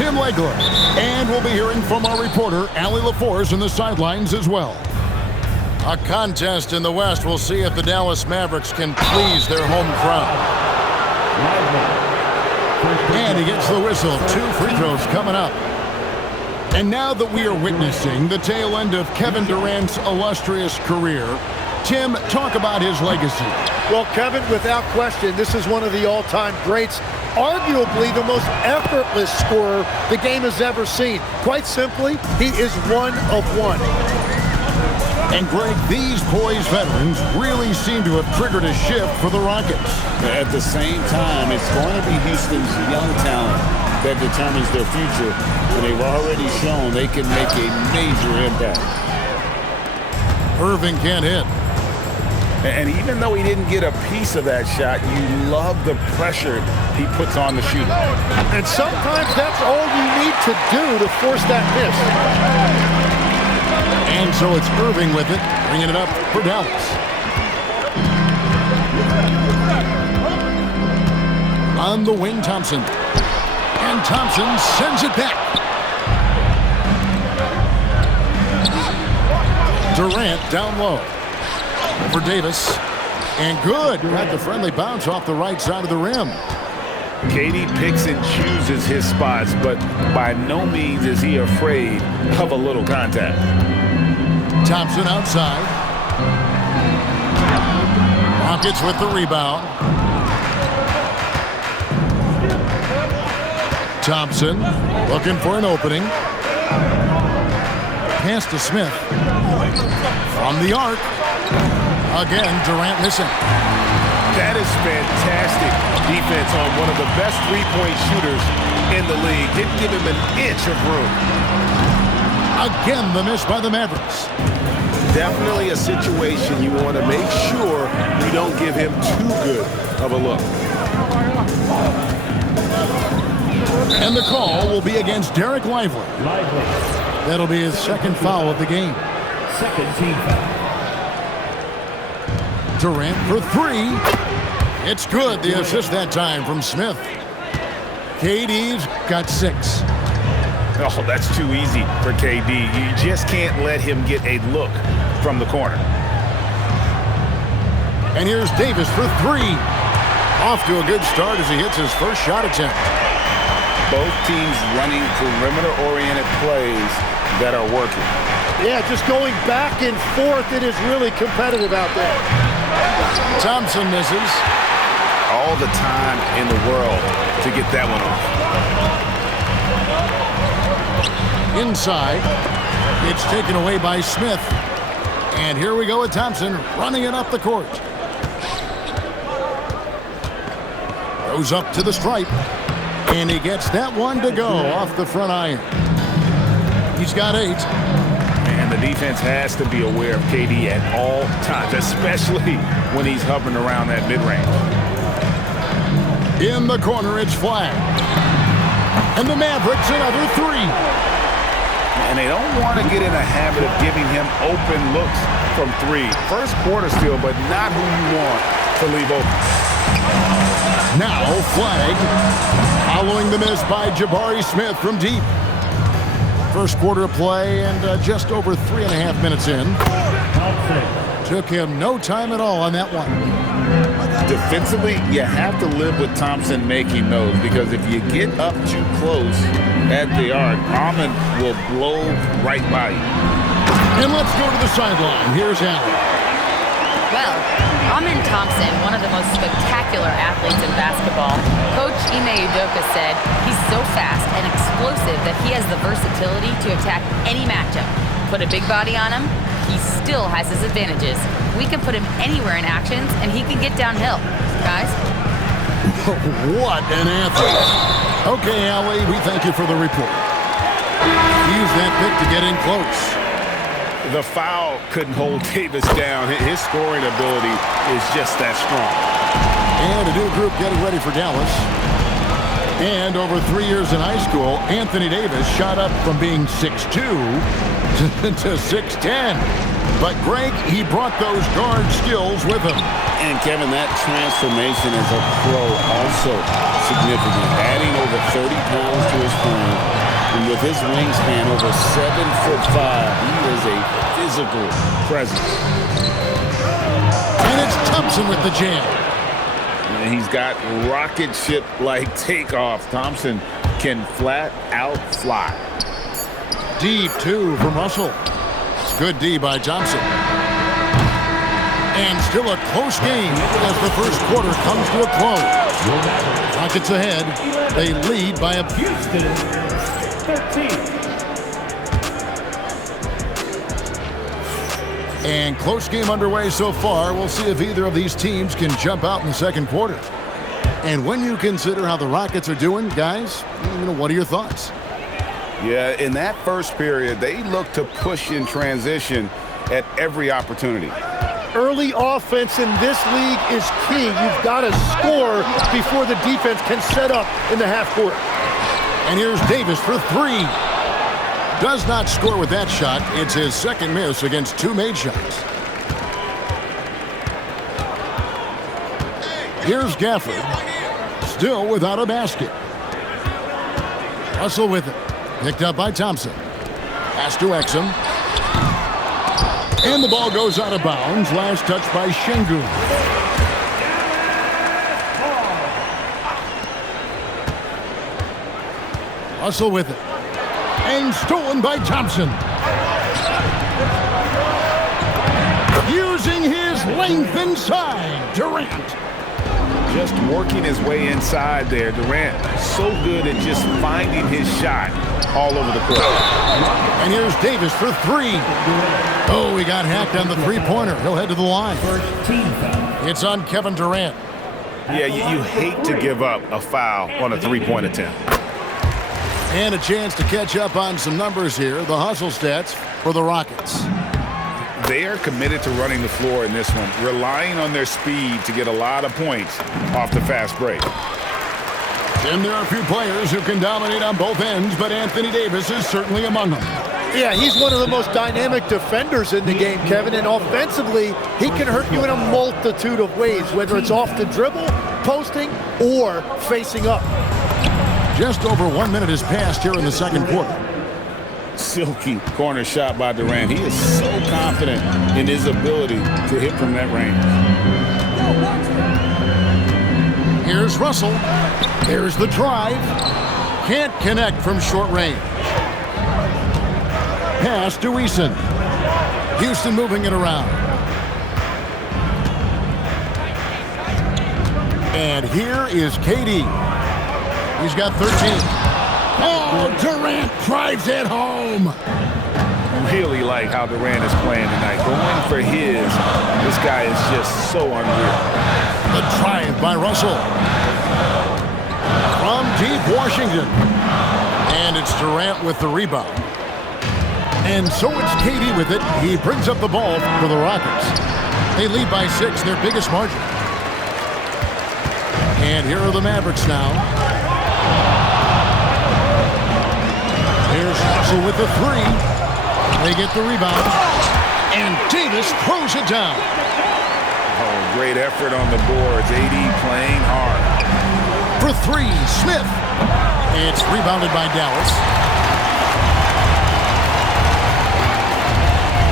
Tim Legler. And we'll be hearing from our reporter, Allie LaForce, in the sidelines as well. A contest in the West. We'll see if the Dallas Mavericks can please their home crowd. And he gets the whistle. 2 free throws coming up. And now that we are witnessing the tail end of Kevin Durant's illustrious career, Tim, talk about his legacy. Well, Kevin, without question, this is one of the all-time greats. Arguably the most effortless scorer the game has ever seen. Quite simply, he is one of one. And Greg, these poised veterans really seem to have triggered a shift for the Rockets. At the same time, it's going to be Houston's young talent that determines their future, and they've already shown they can make a major impact. Irving can't hit. And even though he didn't get a piece of that shot, you love the pressure he puts on the shooter. And sometimes that's all you need to do to force that miss. And so it's Irving with it, bringing it up for Dallas. On the wing, Thompson. And Thompson sends it back. Durant down low. For Davis. And good. Got the friendly bounce off the right side of the rim. KD picks and chooses his spots, but by no means is he afraid of a little contact. Thompson outside. Rockets with the rebound. Thompson looking for an opening. Pass to Smith. From the arc. Again, Durant missing. That is fantastic defense on one of the best three-point shooters in the league. Didn't give him an inch of room. Again, the miss by the Mavericks. Definitely a situation you want to make sure you don't give him too good of a look. And the call will be against Derek Lively. That'll be his second foul of the game. Second team foul. Durant for 3. It's good. The assist that time from Smith. KD's got 6. Oh, that's too easy for KD. You just can't let him get a look from the corner. And here's Davis for 3. Off to a good start as he hits his first shot attempt. Both teams running perimeter-oriented plays that are working. Yeah, just going back and forth. It is really competitive out there. Thompson misses. All the time in the world to get that one off. Inside. It's taken away by Smith. And here we go with Thompson running it up the court. Goes up to the stripe. And he gets that one to go off the front iron. He's got 8. And the defense has to be aware of KD at all times, especially when he's hovering around that mid-range. In the corner, it's flagged. And the Mavericks another 3. And they don't want to get in a habit of giving him open looks from 3. First quarter still, but not who you want to leave open. Now flagged. Following the miss by Jabari Smith from deep. First quarter of play and just over 3.5 minutes in. Took him no time at all on that one. Defensively, you have to live with Thompson making those, because if you get up too close at the arc, Almond will blow right by you. And let's go to the sideline. Here's Allen. Well, Amen Thompson, one of the most spectacular athletes in basketball. Coach Ime Udoka said he's so fast and explosive that he has the versatility to attack any matchup. Put a big body on him, he still has his advantages. We can put him anywhere in actions, and he can get downhill. Guys? What an athlete. Okay, Allie, we thank you for the report. Use that pick to get in close. The foul couldn't hold Davis down. His scoring ability is just that strong. And a new group getting ready for Dallas. And over 3 years in high school, Anthony Davis shot up from being 6'2" to 6'10". But Greg, he brought those guard skills with him. And Kevin, that transformation as a pro also significant. Adding over 30 pounds to his frame with his wingspan over 7'5", he is a physical presence. And it's Thompson with the jam. And he's got rocket ship-like takeoff. Thompson can flat out fly. Deep two from Russell. It's good D by Thompson. And still a close game as the first quarter comes to a close. Rockets ahead. They lead by a... Houston, 13. And close game underway so far. We'll see if either of these teams can jump out in the second quarter. And when you consider how the Rockets are doing, guys, what are your thoughts? Yeah, in that first period, they look to push in transition at every opportunity. Early offense in this league is key. You've got to score before the defense can set up in the half court. And here's Davis for three. Does not score with that shot. It's his second miss against two made shots. Here's Gafford. Still without a basket. Russell with it. Picked up by Thompson. Pass to Exum. And the ball goes out of bounds. Last touch by Şengün. Russell with it. And stolen by Thompson. Using his length inside. Durant. Just working his way inside there. Durant, so good at just finding his shot all over the court. And here's Davis for three. Oh, he got hacked on the three-pointer. He'll head to the line. It's on Kevin Durant. Yeah, you hate to give up a foul on a three-point attempt. And a chance to catch up on some numbers here. The hustle stats for the Rockets. They are committed to running the floor in this one, relying on their speed to get a lot of points off the fast break. And there are a few players who can dominate on both ends, but Anthony Davis is certainly among them. Yeah, he's one of the most dynamic defenders in the game, Kevin, and offensively, he can hurt you in a multitude of ways, whether it's off the dribble, posting, or facing up. Just over 1 minute has passed here in the second quarter. Silky corner shot by Durant. He is so confident in his ability to hit from that range. Here's Russell. There's the drive. Can't connect from short range. Pass to Eason. Houston moving it around. And here is KD. He's got 13. Oh, Durant drives it home. Really like how Durant is playing tonight. Going for his. This guy is just so unreal. The drive by Russell. From deep Washington. And it's Durant with the rebound. And so it's KD with it. He brings up the ball for the Rockets. They lead by 6, their biggest margin. And here are the Mavericks now. Here's Russell with the three. They get the rebound. And Davis throws it down. Oh, great effort on the boards. AD playing hard. For three, Smith. It's rebounded by Dallas.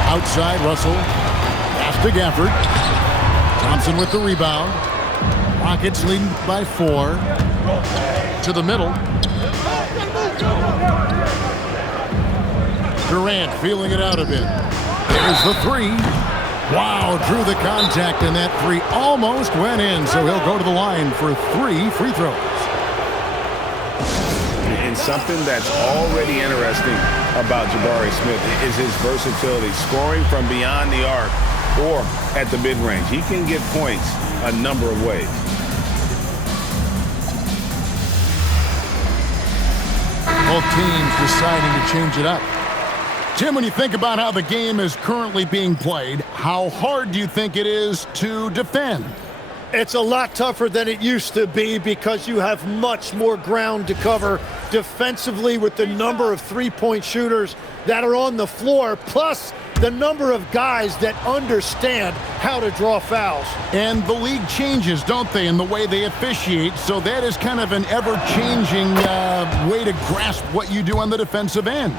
Outside, Russell. Pass to Gafford. Thompson with the rebound. Rockets leading by 4. To the middle. Durant feeling it out a bit. There's the three. Wow, drew the contact, and that three almost went in, so he'll go to the line for 3 free throws. And something that's already interesting about Jabari Smith is his versatility, scoring from beyond the arc or at the mid-range. He can get points a number of ways. Both teams deciding to change it up. Tim, when you think about how the game is currently being played, how hard do you think it is to defend? It's a lot tougher than it used to be because you have much more ground to cover defensively with the number of three-point shooters that are on the floor. Plus, the number of guys that understand how to draw fouls. And the league changes, don't they, in the way they officiate, so that is kind of an ever-changing way to grasp what you do on the defensive end.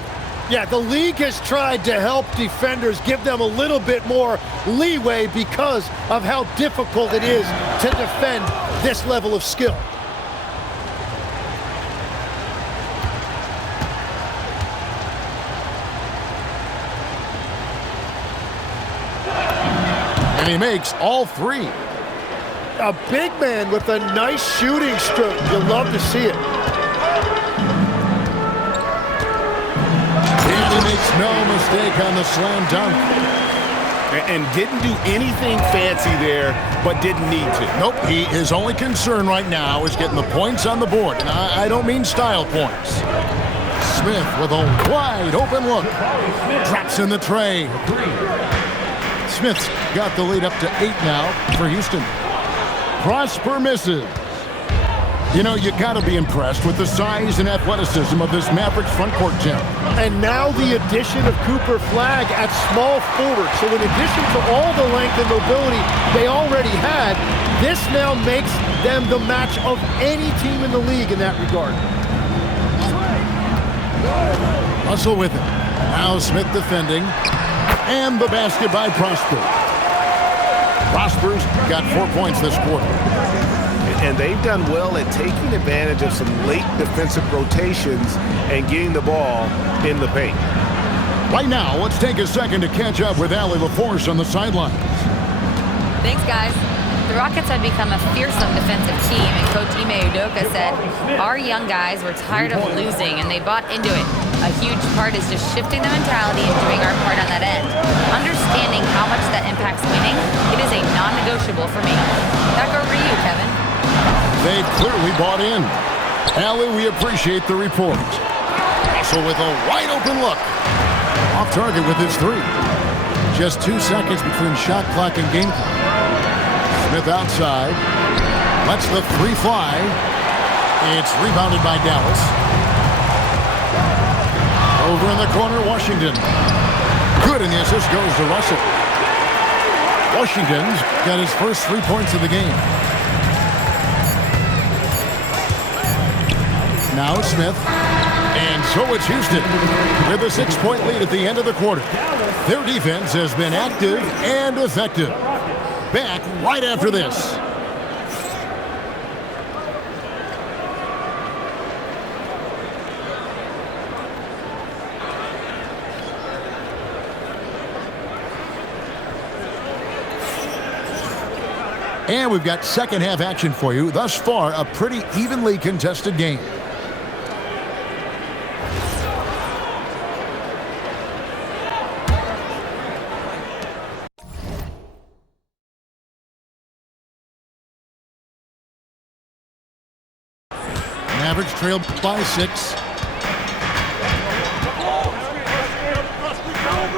Yeah, the league has tried to help defenders, give them a little bit more leeway because of how difficult it is to defend this level of skill. And he makes all three. A big man with a nice shooting stroke. You'll love to see it. And he makes no mistake on the slam dunk. And didn't do anything fancy there, but didn't need to. Nope, his only concern right now is getting the points on the board. And I don't mean style points. Smith with a wide open look. Drops in the tray. Smith's got the lead up to 8 now for Houston. Prosper misses. You know, you got to be impressed with the size and athleticism of this Mavericks front court, Jim. And now the addition of Cooper Flagg at small forward. So in addition to all the length and mobility they already had, this now makes them the match of any team in the league in that regard. Hustle with it. Now Smith defending. And the basket by Prosper. Prosper's got 4 points this quarter. And they've done well at taking advantage of some late defensive rotations and getting the ball in the paint. Right now, let's take a second to catch up with Allie LaForce on the sidelines. Thanks, guys. The Rockets have become a fearsome defensive team, and Coach Ime Udoka said, our young guys were tired of losing, and they bought into it. A huge part is just shifting the mentality and doing our part on that end. Understanding how much that impacts winning, it is a non-negotiable for me. Back over to you, Kevin. They clearly bought in. Allie, we appreciate the report. Also with a wide open look. Off target with his three. Just 2 seconds between shot clock and game clock. Smith outside. Lets the three fly. It's rebounded by Dallas. Over in the corner, Washington. Good, and the assist goes to Russell. Washington's got his first 3 points of the game. Now it's Smith. And so it's Houston with a 6-point lead at the end of the quarter. Their defense has been active and effective. Back right after this. And we've got second half action for you. Thus far, a pretty evenly contested game. Mavericks trailed by 6.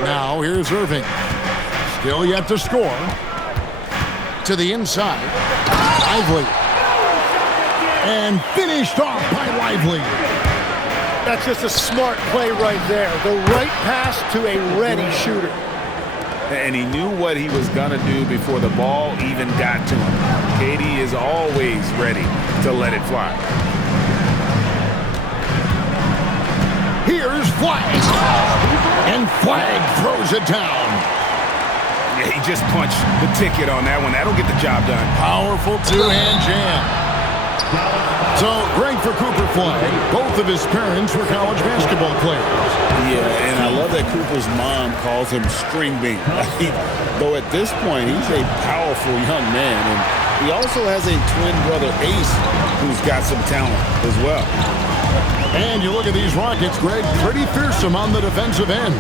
Now here's Irving. Still yet to score. To the inside. Lively. And finished off by Lively. That's just a smart play right there. The right pass to a ready shooter. And he knew what he was going to do before the ball even got to him. KD is always ready to let it fly. Here's Flagg. And Flagg throws it down. Yeah, he just punched the ticket on that one. That'll get the job done. Powerful two-hand jam. So, great for Cooper Flagg. Both of his parents were college basketball players. Yeah, and I love that Cooper's mom calls him String Bean. Though at this point, he's a powerful young man. And he also has a twin brother, Ace, who's got some talent as well. And you look at these Rockets, Greg, pretty fearsome on the defensive end.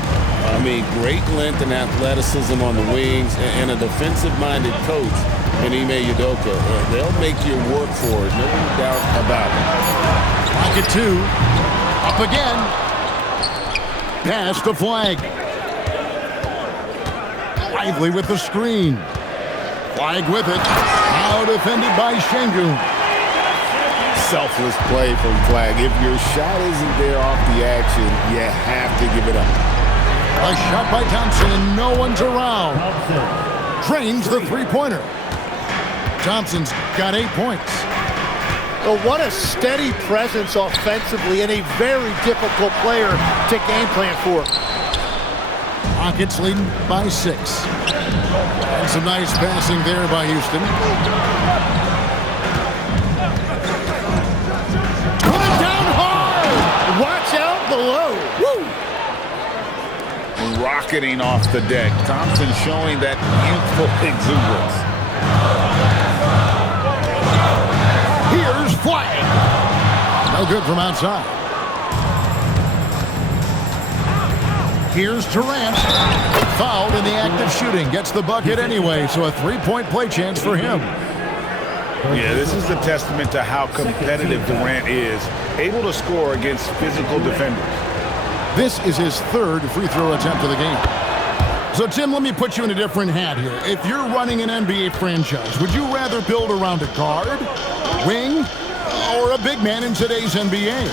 I mean, great length and athleticism on the wings, and a defensive-minded coach in Ime Udoka. They'll make you work for it, no doubt about it. Rocket 2, up again. Pass to Flagg. Lively with the screen. Flagg with it. Now defended by Şengün. Selfless play from Flagg. If your shot isn't there off the action, you have to give it up. A shot by Thompson, and no one's around. Drains the three-pointer. Thompson's got 8 points. Well, what a steady presence offensively and a very difficult player to game plan for. Rockets leading by 6. And some nice passing there by Houston. Put it down hard! Watch out below. Woo! Rocketing off the deck. Thompson showing that youthful exuberance. Here's Flag. No good from outside. Here's Durant. Fouled in the act of shooting. Gets the bucket anyway, so a three-point play chance for him. Yeah, this is a testament to how competitive Durant is, able to score against physical defenders. This is his third free throw attempt of the game. So, Tim, let me put you in a different hat here. If you're running an NBA franchise, would you rather build around a guard, wing, or a big man in today's NBA?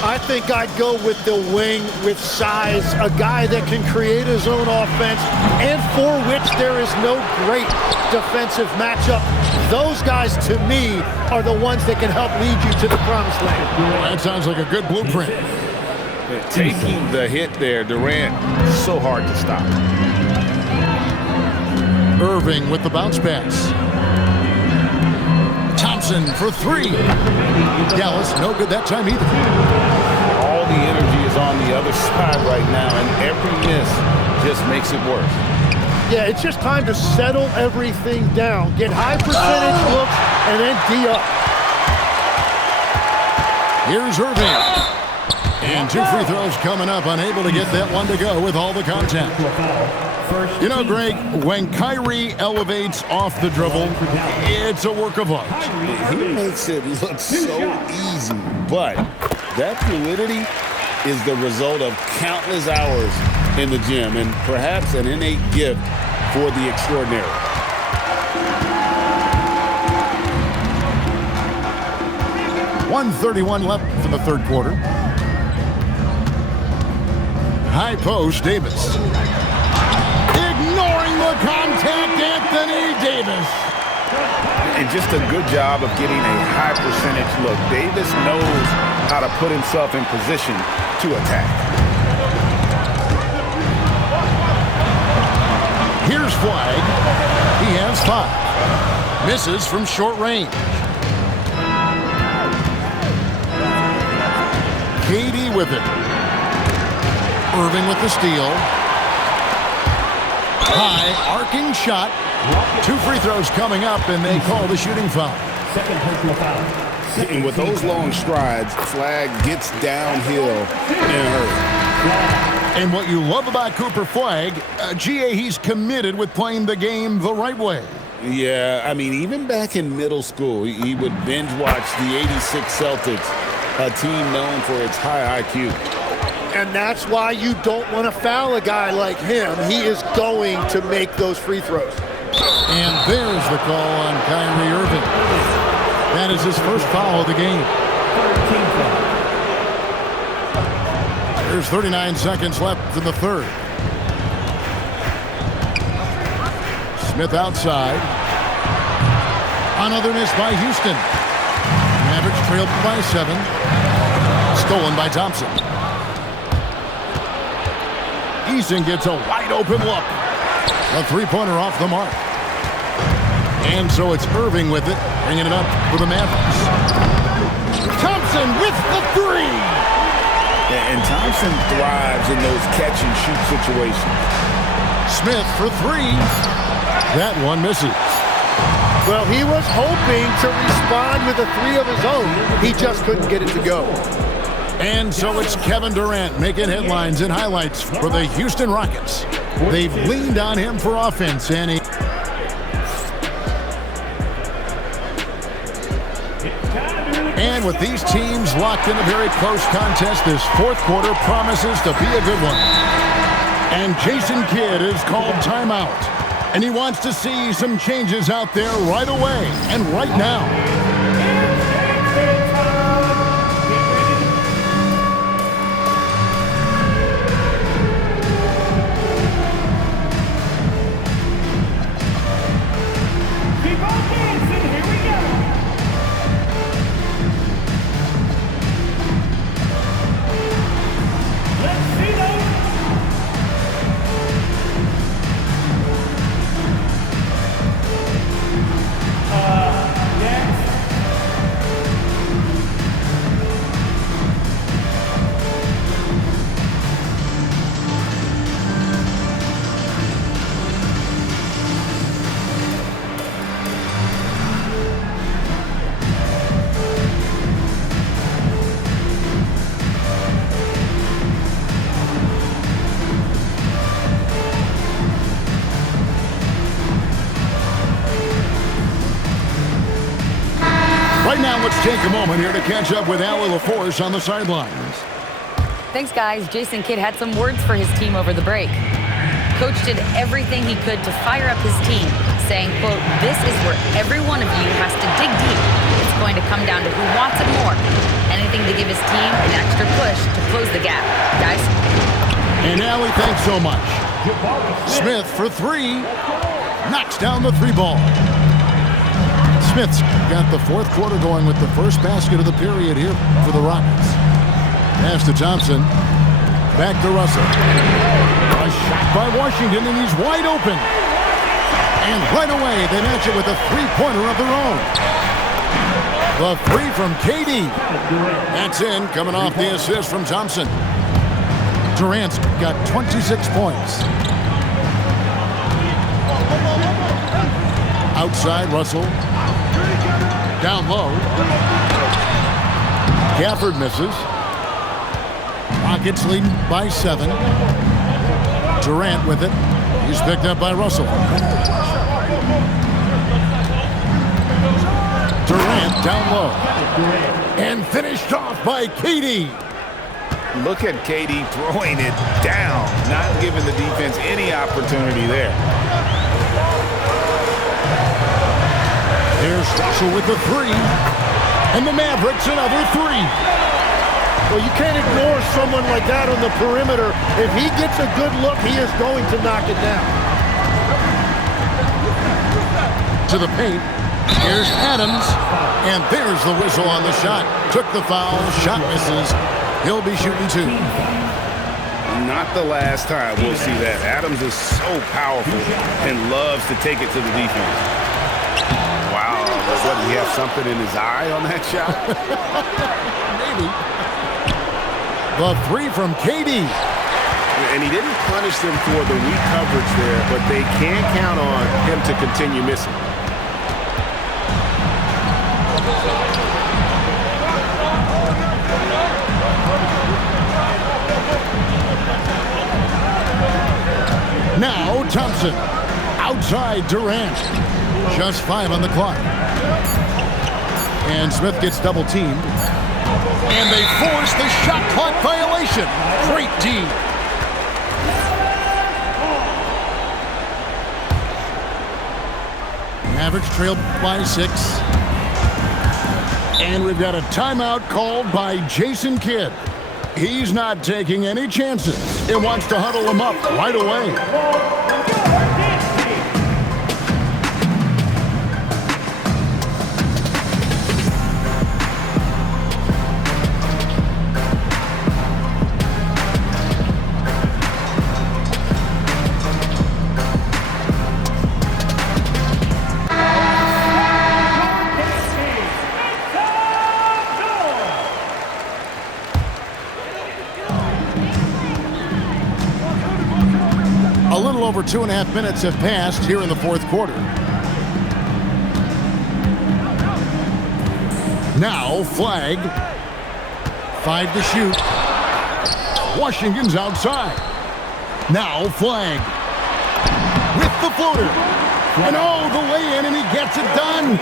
I think I'd go with the wing with size, a guy that can create his own offense and for which there is no great defensive matchup. Those guys, to me, are the ones that can help lead you to the promised land. That sounds like a good blueprint. Taking the hit there, Durant, so hard to stop. Irving with the bounce pass. Thompson for 3. Dallas, no good that time either. All the energy is on the other side right now, and every miss just makes it worse. Yeah, it's just time to settle everything down. Get high percentage looks and then D up. Here's Irving. And 2 free throws coming up, unable to get that one to go with all the contact. You know, Greg, when Kyrie elevates off the dribble, it's a work of art. He makes it look so easy, but that fluidity is the result of countless hours in the gym and perhaps an innate gift for the extraordinary. .131 left for the third quarter. High post, Davis. Ignoring the contact, Anthony Davis. And just a good job of getting a high percentage look. Davis knows how to put himself in position to attack. Here's Flag. He has 5. Misses from short range. KD with it. Irving with the steal. High, arcing shot. 2 free throws coming up, and they call the shooting foul. Second personal foul. And with those long strides, Flag gets downhill in a hurry. And what you love about Cooper Flag, GA, he's committed with playing the game the right way. Yeah, I mean, even back in middle school, he would binge watch the '86 Celtics, a team known for its high IQ. And that's why you don't want to foul a guy like him. He is going to make those free throws. And there's the call on Kyrie Irving. That is his first foul of the game. There's 39 seconds left in the third. Smith outside. Another miss by Houston. Mavericks trailed by 7. Stolen by Thompson. Eason gets a wide open look. A three-pointer off the mark. And so it's Irving with it, bringing it up for the Mavericks. Thompson with the 3. And Thompson thrives in those catch-and-shoot situations. Smith for 3. That one misses. Well, he was hoping to respond with a 3 of his own. He just couldn't get it to go. And so it's Kevin Durant making headlines and highlights for the Houston Rockets. They've leaned on him for offense, and he... And with these teams locked in a very close contest, this fourth quarter promises to be a good one. And Jason Kidd is called timeout. And he wants to see some changes out there right away and right now. Let's take a moment here to catch up with Allie LaForce on the sidelines. Thanks, guys. Jason Kidd had some words for his team over the break. Coach did everything he could to fire up his team, saying, quote, "This is where every one of you has to dig deep. It's going to come down to who wants it more. Anything to give his team an extra push to close the gap. Guys." And Allie, thanks so much. Smith for three. Knocks down the three ball. Smith's got the fourth quarter going with the first basket of the period here for the Rockets. Pass to Thompson. Back to Russell. A shot by Washington, and he's wide open. And right away, they match it with a three-pointer of their own. The three from KD. That's in, coming off the assist from Thompson. Durant's got 26 points. Outside, Russell. Down low. Gafford misses. Rockets leading by 7. Durant with it. He's picked up by Russell. Durant down low. And finished off by KD. Look at KD throwing it down, not giving the defense any opportunity there. Here's Russell with the three. And the Mavericks another three. Well, you can't ignore someone like that on the perimeter. If he gets a good look, he is going to knock it down. To the paint. Here's Adams. And there's the whistle on the shot. Took the foul. Shot misses. He'll be shooting two. Not the last time we'll see that. Adams is so powerful and loves to take it to the defense. Wow. What, did he have something in his eye on that shot? Maybe. The three from KD. And he didn't punish them for the weak coverage there, but they can't count on him to continue missing. Now Thompson. Outside Durant. Just 5 on the clock. And Smith gets double teamed. And they force the shot clock violation. Great D. Mavericks trailed by 6. And we've got a timeout called by Jason Kidd. He's not taking any chances. He wants to huddle them up right away. Over 2.5 minutes have passed here in the fourth quarter. Now flag. 5 to shoot. Washington's outside. Now flag. With the floater. And the lay-in, and he gets it done.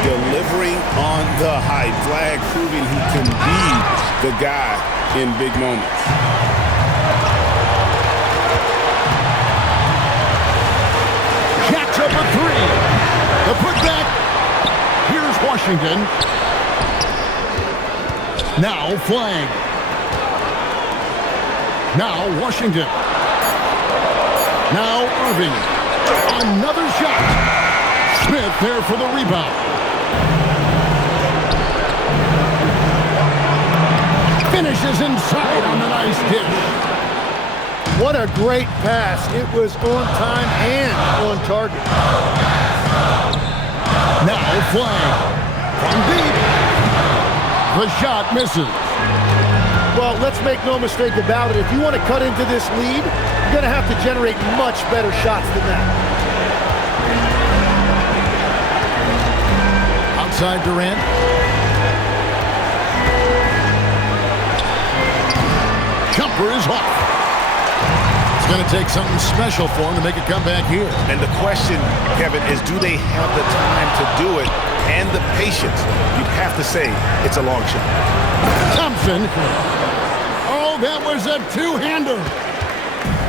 Delivering on the high flag, proving he can be the guy in big moments. Up a three. The putback. Here's Washington. Now flag. Now Washington. Now Irving. Another shot. Smith there for the rebound. Finishes inside on the nice dish. What a great pass. It was on time and on target. Now flag. From deep. The shot misses. Well, let's make no mistake about it. If you want to cut into this lead, you're going to have to generate much better shots than that. Outside Durant. Jumper is off. It's going to take something special for him to make a comeback here. And the question, Kevin, is do they have the time to do it and the patience? You'd have to say it's a long shot. Thompson. Oh, that was a two-hander.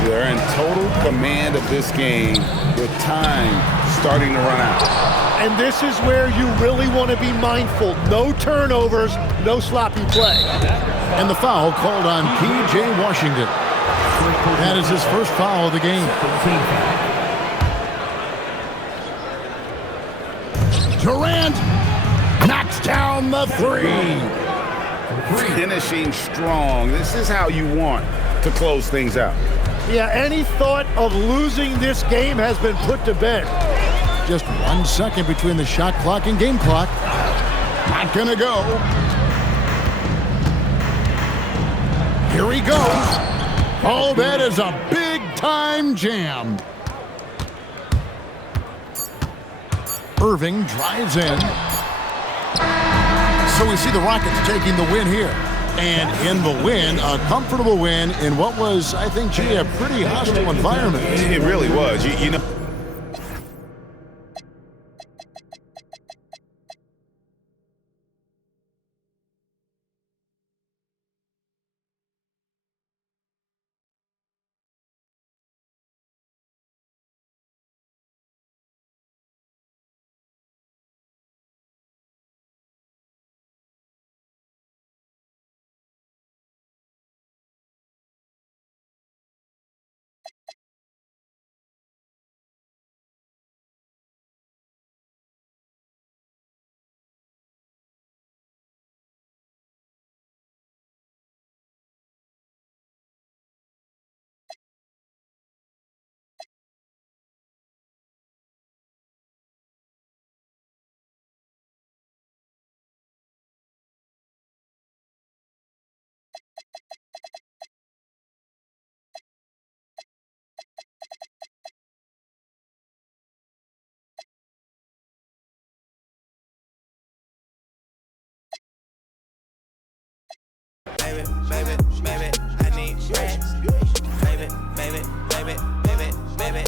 They're in total command of this game with time starting to run out. And this is where you really want to be mindful. No turnovers, no sloppy play. And the foul called on P.J. Washington. That is his first foul of the game. Durant knocks down the three. Finishing strong. This is how you want to close things out. Yeah, any thought of losing this game has been put to bed. Just 1 second between the shot clock and game clock. Not gonna go. Here he goes. Oh, that is a big-time jam. Irving drives in. So we see the Rockets taking the win here. And in the win, a comfortable win in what was, I think, a pretty hostile environment. It really was. You know.